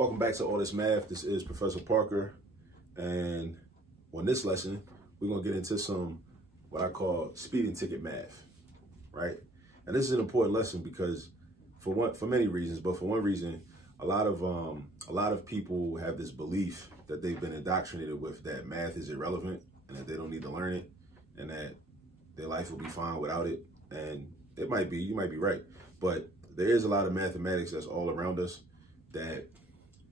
Welcome back to All This Math. This is Professor Parker, and on this lesson, we're going to get into some what I call speeding ticket math, right? And this is an important lesson because for many reasons, but for one reason, a lot of people have this belief that they've been indoctrinated with that math is irrelevant and that they don't need to learn it and that their life will be fine without it. And it might be, you might be right, but there is a lot of mathematics that's all around us that,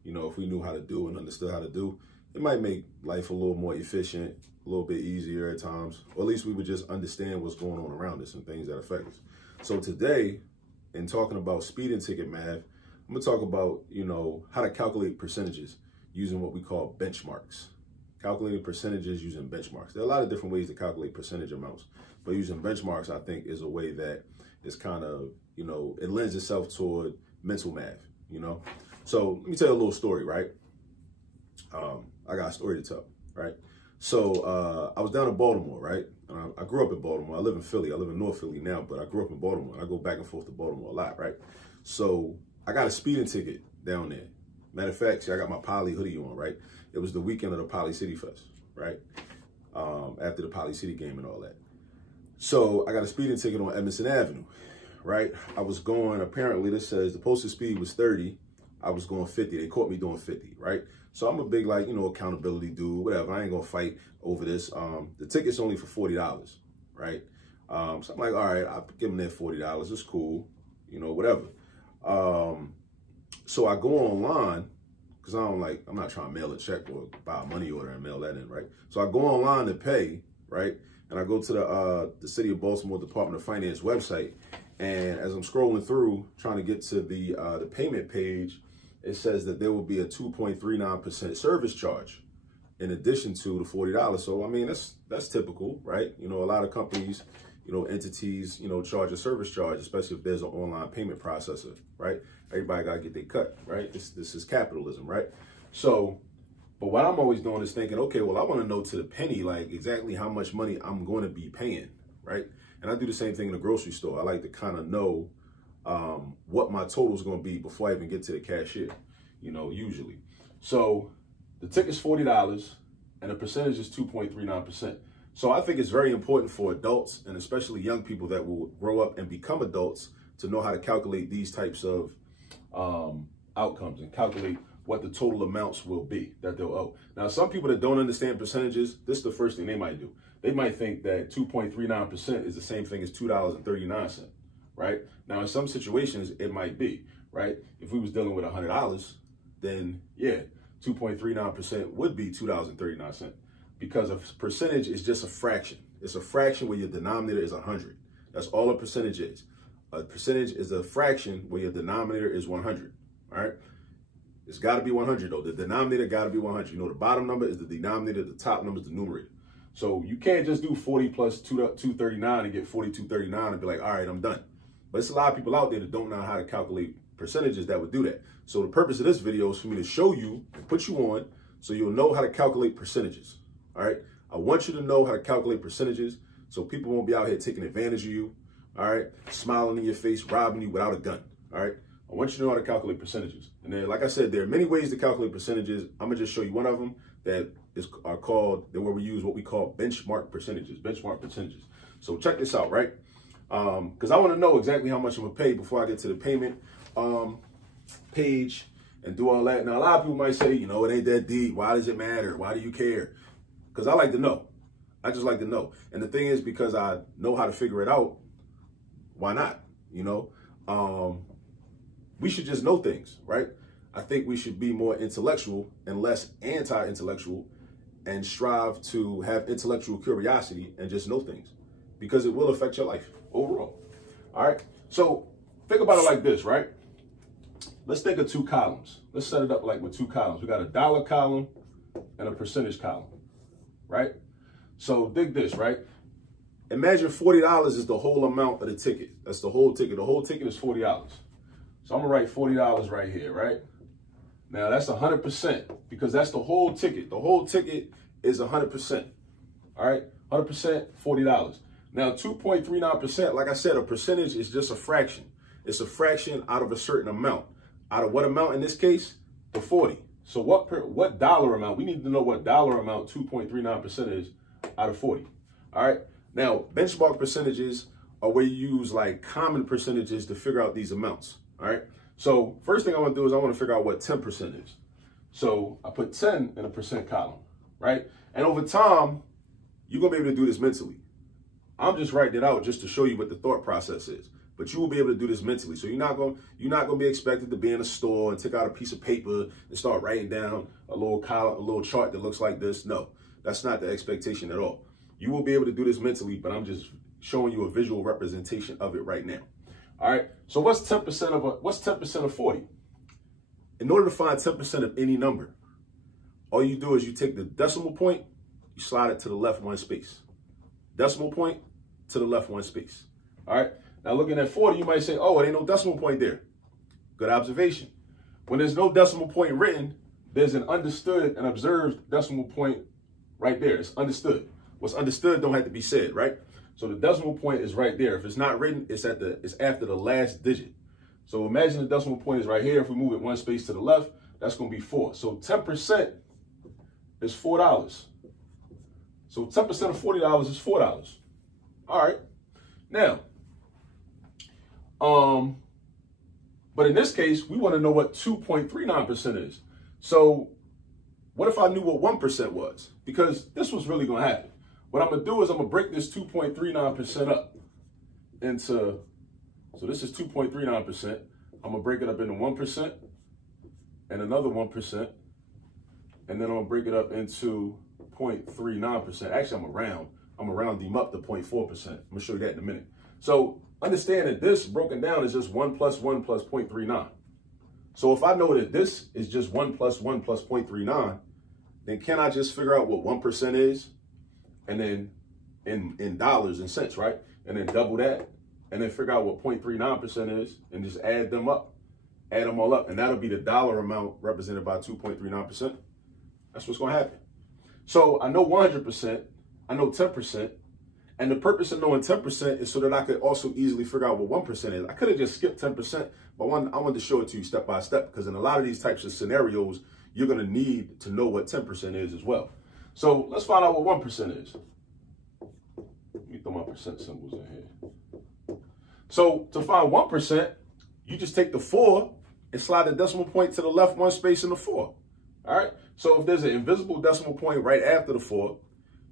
you know, if we knew how to do and understood how to do, it might make life a little more efficient, a little bit easier at times, or at least we would just understand what's going on around us and things that affect us. So today, in talking about speeding ticket math, I'm gonna talk about, you know, how to calculate percentages using what we call benchmarks. Calculating percentages using benchmarks. There are a lot of different ways to calculate percentage amounts, but using benchmarks, I think, is a way that is kind of, you know, it lends itself toward mental math, you know? So let me tell you a little story, right? I got a story to tell, right? So I was down in Baltimore, right? I grew up in Baltimore. I live in Philly. I live in North Philly now, but I grew up in Baltimore. I go back and forth to Baltimore a lot, right? So I got a speeding ticket down there. Matter of fact, see, I got my Poly hoodie on, right? It was the weekend of the Poly City Fest, right? After the Poly City game and all that. So I got a speeding ticket on Edmondson Avenue, right? I was going, apparently this says the posted speed was 30. I was going 50. They caught me doing 50, right? So I'm a big, like, you know, accountability dude, whatever. I ain't gonna fight over this. The ticket's only for $40, right? So I'm like, all right, I'll give them that $40. It's cool, you know, whatever. So I go online, because I'm not trying to mail a check or buy a money order and mail that in, right? So I go online to pay, right? And I go to the City of Baltimore Department of Finance website. And as I'm scrolling through, trying to get to the payment page, it says that there will be a 2.39% service charge in addition to the $40. So, I mean, that's typical, right? You know, a lot of companies, you know, entities, you know, charge a service charge, especially if there's an online payment processor, right? Everybody got to get their cut, right? This is capitalism, right? So, but what I'm always doing is thinking, okay, well, I want to know to the penny, like exactly how much money I'm going to be paying, right? And I do the same thing in the grocery store. I like to kind of know what my total is going to be before I even get to the cashier, you know, usually. So the ticket's $40 and the percentage is 2.39%. So I think it's very important for adults and especially young people that will grow up and become adults to know how to calculate these types of outcomes and calculate what the total amounts will be that they'll owe. Now, some people that don't understand percentages, this is the first thing they might do. They might think that 2.39% is the same thing as $2.39, right? Now, in some situations, it might be, right? If we was dealing with $100, then yeah, 2.39% would be $2.39 because a percentage is just a fraction. It's a fraction where your denominator is 100. That's all a percentage is. A percentage is a fraction where your denominator is 100, all right? It's got to be 100 though. The denominator got to be 100. You know, the bottom number is the denominator, the top number is the numerator. So you can't just do 40 plus 239 and get 4239 and be like, all right, I'm done. But it's a lot of people out there that don't know how to calculate percentages that would do that. So the purpose of this video is for me to show you and put you on so you'll know how to calculate percentages, all right? I want you to know how to calculate percentages so people won't be out here taking advantage of you, all right? Smiling in your face, robbing you without a gun, all right? I want you to know how to calculate percentages. And then, like I said, there are many ways to calculate percentages. I'm gonna just show you one of them that are called, where we use what we call benchmark percentages, So check this out, right? Because I want to know exactly how much I'm gonna pay before I get to the payment page and do all that. Now, a lot of people might say, you know, it ain't that deep. Why does it matter? Why do you care? Because I like to know. I just like to know. And the thing is, because I know how to figure it out, why not? You know, we should just know things, right? I think we should be more intellectual and less anti-intellectual and strive to have intellectual curiosity and just know things because it will affect your life overall. All right. So think about it like this, right? Let's think of two columns. Let's set it up like with two columns. We got a dollar column and a percentage column, right? So dig this, right? Imagine $40 is the whole amount of the ticket. That's the whole ticket. The whole ticket is $40. So I'm gonna write $40 right here, right? Now that's 100% because that's the whole ticket. The whole ticket is 100%, all right? 100%, $40. Now 2.39%, like I said, a percentage is just a fraction. It's a fraction out of a certain amount. Out of what amount in this case? to 40. So what dollar amount? We need to know what dollar amount 2.39% is out of 40. All right. Now, benchmark percentages are where you use like common percentages to figure out these amounts. All right. So first thing I want to do is I want to figure out what 10% is. So I put 10 in a percent column, right? And over time, you're going to be able to do this mentally. I'm just writing it out just to show you what the thought process is. But you will be able to do this mentally. So you're not going to be expected to be in a store and take out a piece of paper and start writing down a little column, a little chart that looks like this. No, that's not the expectation at all. You will be able to do this mentally, but I'm just showing you a visual representation of it right now. All right. So what's 10% of 40? In order to find 10% of any number, all you do is you take the decimal point, you slide it to the left one space. Decimal point to the left one space. All right. Now looking at 40, you might say, oh, there ain't no decimal point there. Good observation. When there's no decimal point written, there's an understood and observed decimal point right there. It's understood. What's understood don't have to be said, right? So the decimal point is right there. If it's not written, it's after the last digit. So imagine the decimal point is right here. If we move it one space to the left, that's going to be 4. So 10% is $4. So 10% of $40 is $4. All right. Now, but in this case, we want to know what 2.39% is. So what if I knew what 1% was? Because this was really going to happen. What I'm going to do is I'm going to break this 2.39% up into, so this is 2.39%. I'm going to break it up into 1% and another 1%. And then I'm going to break it up into 0.39%. Actually, I'm going to round them up to 0.4%. I'm going to show you that in a minute. So understand that this broken down is just 1 plus 1 plus 0.39. So if I know that this is just 1 plus 1 plus 0.39, then can I just figure out what 1% is? And then in dollars and cents, right? And then double that, and then figure out what 0.39% is, and just add them up, add them all up, and that'll be the dollar amount represented by 2.39%. That's what's going to happen. So I know 100%, I know 10%, and the purpose of knowing 10% is so that I could also easily figure out what 1% is. I could have just skipped 10%, but I wanted to show it to you step by step, because in a lot of these types of scenarios, you're going to need to know what 10% is as well. So let's find out what 1% is. Let me throw my percent symbols in here. So to find 1%, you just take the 4 and slide the decimal point to the left one space in the 4. All right. So if there's an invisible decimal point right after the 4,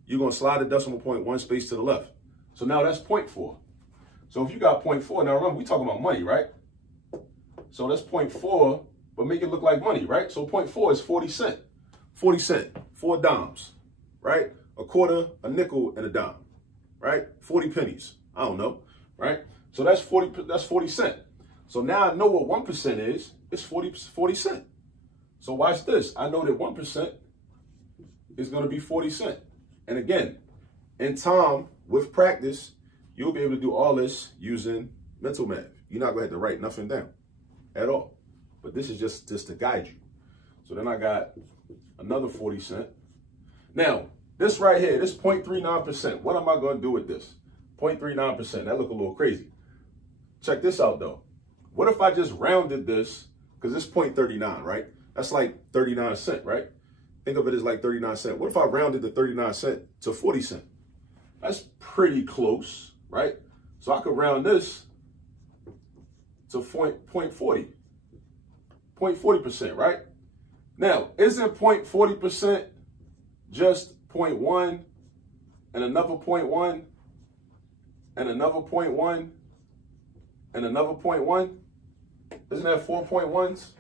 you're going to slide the decimal point one space to the left. So now that's 0.4. So if you got 0.4, now remember, we're talking about money, right? So that's 0.4, but make it look like money, right? So 0.4 is 40 cents. 40 cents, 4 dimes, right? A quarter, a nickel, and a dime, right? 40 pennies. I don't know, right? So that's 40 cents. So now I know what 1% is. It's 40 cents. So watch this. I know that 1% is going to be 40 cents. And again, in time, with practice, you'll be able to do all this using mental math. You're not going to have to write nothing down at all. But this is just to guide you. So then I got another 40 cents. Now, this right here, this 0.39%, what am I going to do with this? 0.39%, that look a little crazy. Check this out, though. What if I just rounded this, because it's 0.39, right? That's like 39 cents, right? Think of it as like 39 cents. What if I rounded the 39 cents to 40 cents? That's pretty close, right? So I could round this to 0.40. 0.40%, right? Now, isn't 0.40% just 0.1 and another 0.1 and another 0.1 and another 0.1? Isn't that 4 0.1s?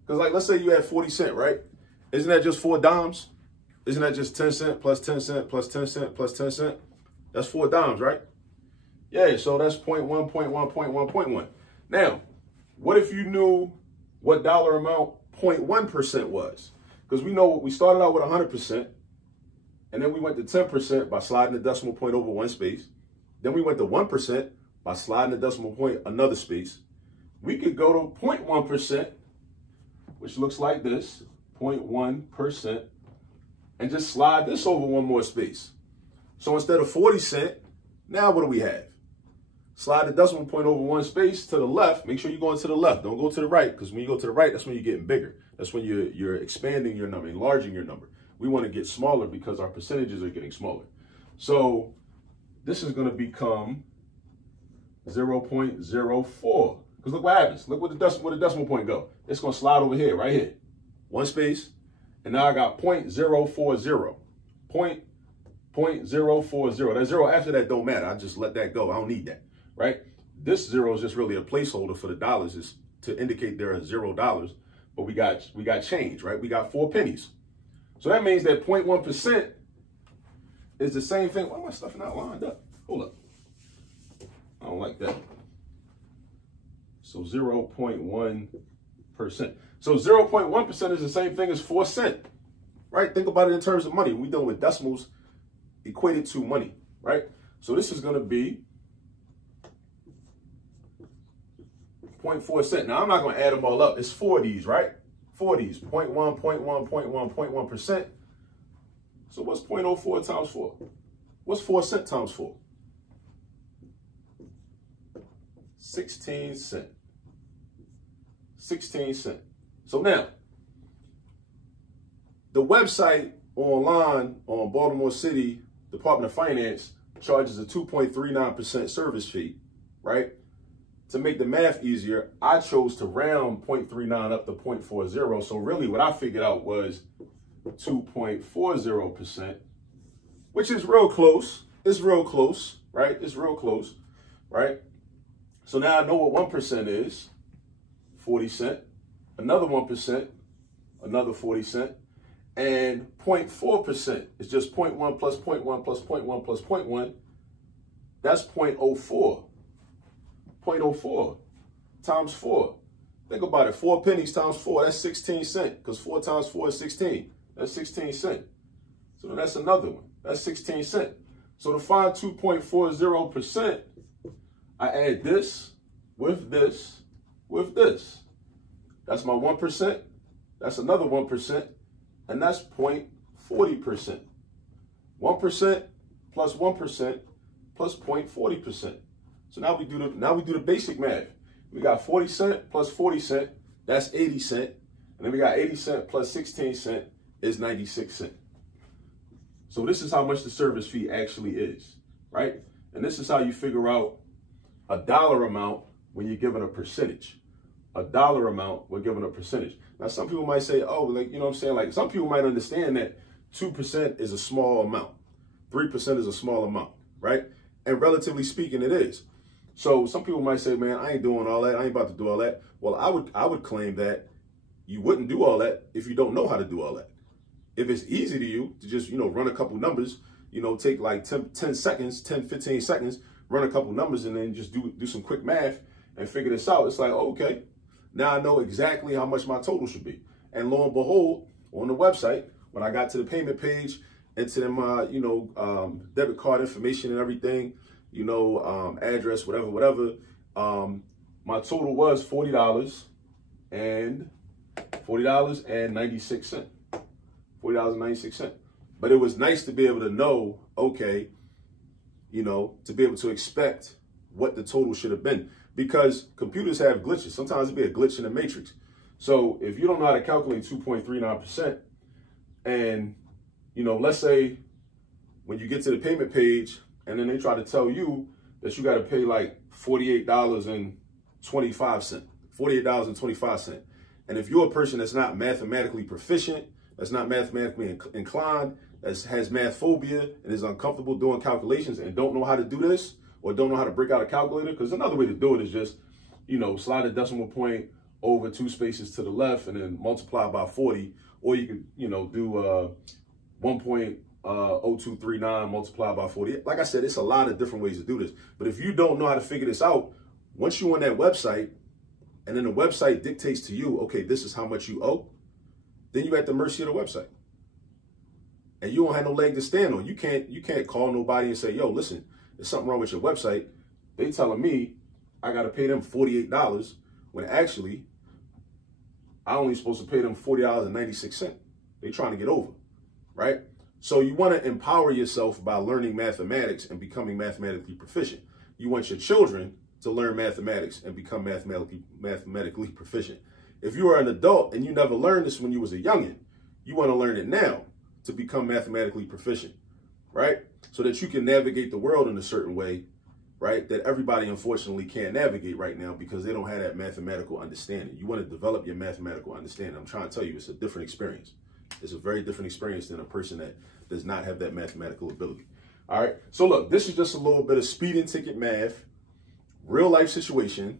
Because like, let's say you had 40 cents, right? Isn't that just 4 dimes? Isn't that just 10 cents plus 10 cents plus 10 cents plus 10 cents? That's 4 dimes, right? Yeah, so that's 0.1, 0.1, 0.1, 0.1. Now, what if you knew what dollar amount 0.1% was? Because we know we started out with 100%, and then we went to 10% by sliding the decimal point over one space. Then we went to 1% by sliding the decimal point another space. We could go to 0.1%, which looks like this, 0.1%, and just slide this over one more space. So instead of 40 cents, now what do we have? Slide the decimal point over one space to the left. Make sure you're going to the left. Don't go to the right, because when you go to the right, that's when you're getting bigger. That's when you're expanding your number, enlarging your number. We want to get smaller because our percentages are getting smaller. So this is going to become 0.04. Because look what happens. Look where the decimal point go. It's going to slide over here, right here. One space. And now I got 0.040. 0.040. That zero after that don't matter. I just let that go. I don't need that, right? This zero is just really a placeholder for the dollars, is to indicate there are $0. But we got change, right? We got 4 pennies. So that means that 0.1% is the same thing. Why am I stuff not lined up? Hold up. I don't like that. So 0.1%. So 0.1% is the same thing as 4 cents, right? Think about it in terms of money. We're dealing with decimals equated to money, right? So this is going to be 0.4 cents. Now, I'm not going to add them all up. It's 4 of these, right? 4 of these. 0.1, 0.1, 0.1, 0.1%. So what's 0.04 times 4? What's 4 cents times 4? 16 cents. 16 cents. So now, the website online on Baltimore City Department of Finance charges a 2.39% service fee, right? To make the math easier, I chose to round 0.39 up to 0.40. So really what I figured out was 2.40%, which is real close. It's real close, right? It's real close, right? So now I know what 1% is, 40 cents. Another 1%, another 40 cents. And 0.4% is just 0.1 plus 0.1 plus 0.1 plus 0.1. That's 0.04. 0.04 times 4. Think about it. 4 pennies times 4, that's 16 cents. Because 4 times 4 is 16. That's 16 cents. So then that's another one. That's 16 cents. So to find 2.40%, I add this with this with this. That's my 1%. That's another 1%. And that's 0.40%. 1% plus 1% plus 0.40%. So now we do the basic math. We got 40 cents plus 40 cents, that's 80 cents. And then we got 80 cents plus 16 cents is 96 cents. So this is how much the service fee actually is, right? And this is how you figure out a dollar amount when you're given a percentage. A dollar amount, we're given a percentage. Now, some people might say, oh, like, you know what I'm saying? Like, some people might understand that 2% is a small amount. 3% is a small amount, right? And relatively speaking, it is. So some people might say, man, I ain't doing all that. I ain't about to do all that. Well, I would claim that you wouldn't do all that if you don't know how to do all that. If it's easy to you to just, run a couple numbers, take like 10 seconds, 10, 15 seconds, run a couple numbers and then just do some quick math and figure this out. It's like, oh, okay. Now I know exactly how much my total should be. And lo and behold, on the website, when I got to the payment page, into my, debit card information and everything, address, whatever, my total was $40 and $40.96. $40.96. But it was nice to be able to know, okay, to be able to expect what the total should have been. Because computers have glitches. Sometimes it'll be a glitch in the matrix. So if you don't know how to calculate 2.39%, and, let's say when you get to the payment page and then they try to tell you that you got to pay like $48.25, $48.25. And if you're a person that's not mathematically proficient, that's not mathematically inclined, that has math phobia and is uncomfortable doing calculations and don't know how to do this, or don't know how to break out a calculator, because another way to do it is just, slide a decimal point over 2 spaces to the left and then multiply by 40, or you could, do 1.0239 multiplied by 40. Like I said, it's a lot of different ways to do this. But if you don't know how to figure this out, once you're on that website, and then the website dictates to you, okay, this is how much you owe, then you're at the mercy of the website. And you don't have no leg to stand on. You can't call nobody and say, yo, listen, there's something wrong with your website. They telling me I got to pay them $48 when actually I only supposed to pay them $40.96. They trying to get over, right? So you want to empower yourself by learning mathematics and becoming mathematically proficient. you want your children to learn mathematics and become mathematically proficient. If you are an adult and you never learned this when you was a youngin', you want to learn it now to become mathematically proficient, right? So that you can navigate the world in a certain way, right? That everybody unfortunately can't navigate right now because they don't have that mathematical understanding. You want to develop your mathematical understanding. I'm trying to tell you, it's a different experience. It's a very different experience than a person that does not have that mathematical ability. All right. So look, this is just a little bit of speeding ticket math, real life situation.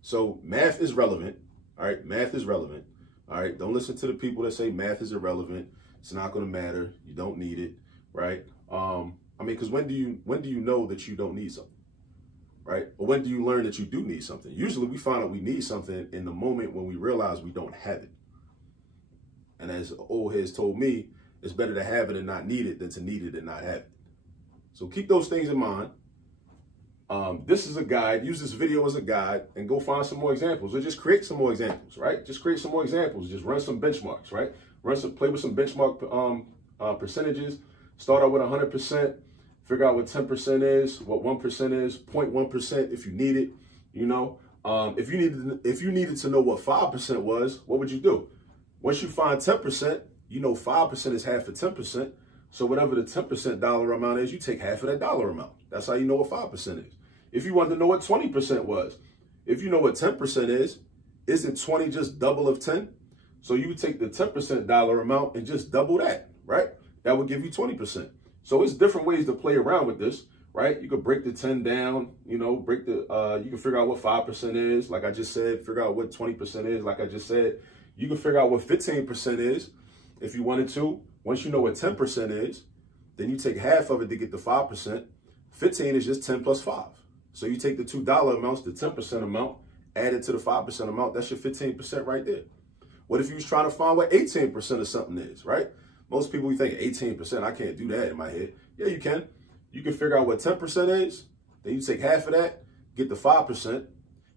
So math is relevant. All right. Math is relevant. All right. Don't listen to the people that say math is irrelevant. It's not going to matter. You don't need it. Right. I mean, because when do you know that you don't need something? Right. Or when do you learn that you do need something? Usually we find out we need something in the moment when we realize we don't have it. And as old heads told me, it's better to have it and not need it than to need it and not have it. So keep those things in mind. This is a guide. Use this video as a guide and go find some more examples, or just create some more examples, right? Just create some more examples. Just run some benchmarks, right? Play with some benchmark percentages. Start out with 100%. Figure out what 10% is, what 1% is, 0.1% if you need it. You know, if you needed to know what 5% was, what would you do? Once you find 10%, you know 5% is half of 10%. So whatever the 10% dollar amount is, you take half of that dollar amount. That's how you know what 5% is. If you want to know what 20% was, if you know what 10% is, isn't 20 just double of 10? So you would take the 10% dollar amount and just double that, right? That would give you 20%. So it's different ways to play around with this, right? You could break the 10 down, you know, you can figure out what 5% is, like I just said, figure out what 20% is, like I just said. You can figure out what 15% is if you wanted to. Once you know what 10% is, then you take half of it to get the 5%. 15 is just 10 plus 5. So you take the $2 amounts, the 10% amount, add it to the 5% amount. That's your 15% right there. What if you was trying to find what 18% of something is, right? Most people, we think 18%, I can't do that in my head. Yeah, you can. You can figure out what 10% is, then you take half of that, get the 5%,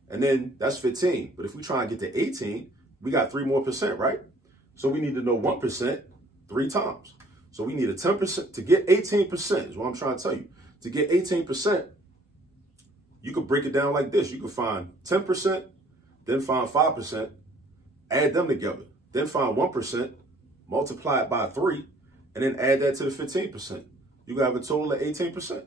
and then that's 15. But if we try and get to 18, we got 3 more percent, right? So we need to know 1% 3 times. So we need a 10% to get 18% is what I'm trying to tell you. To get 18%, you could break it down like this. You could find 10%, then find 5%, add them together, then find 1%, multiply it by 3, and then add that to the 15%. You got to have a total of 18%.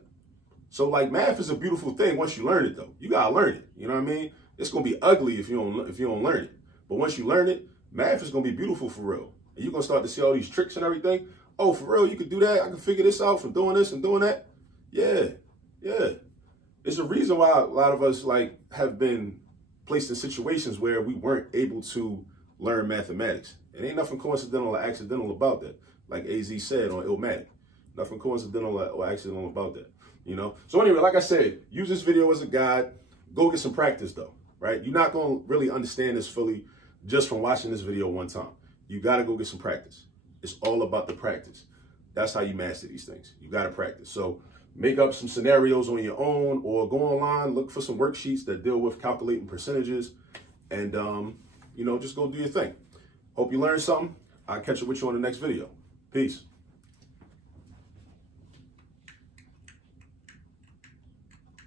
So like math is a beautiful thing once you learn it though. You got to learn it. You know what I mean? It's going to be ugly if you don't learn it. But once you learn it, math is going to be beautiful for real. And you're going to start to see all these tricks and everything. Oh, for real, you can do that? I can figure this out from doing this and doing that? Yeah, yeah. It's a reason why a lot of us like have been placed in situations where we weren't able to learn mathematics. It ain't nothing coincidental or accidental about that. Like AZ said on Illmatic. Nothing coincidental or accidental about that. You know? So anyway, like I said, use this video as a guide. Go get some practice though, right? You're not going to really understand this fully just from watching this video one time. You got to go get some practice. It's all about the practice. That's how you master these things. You got to practice. So make up some scenarios on your own or go online, look for some worksheets that deal with calculating percentages and, you know, just go do your thing. Hope you learned something. I'll catch up with you on the next video. Peace.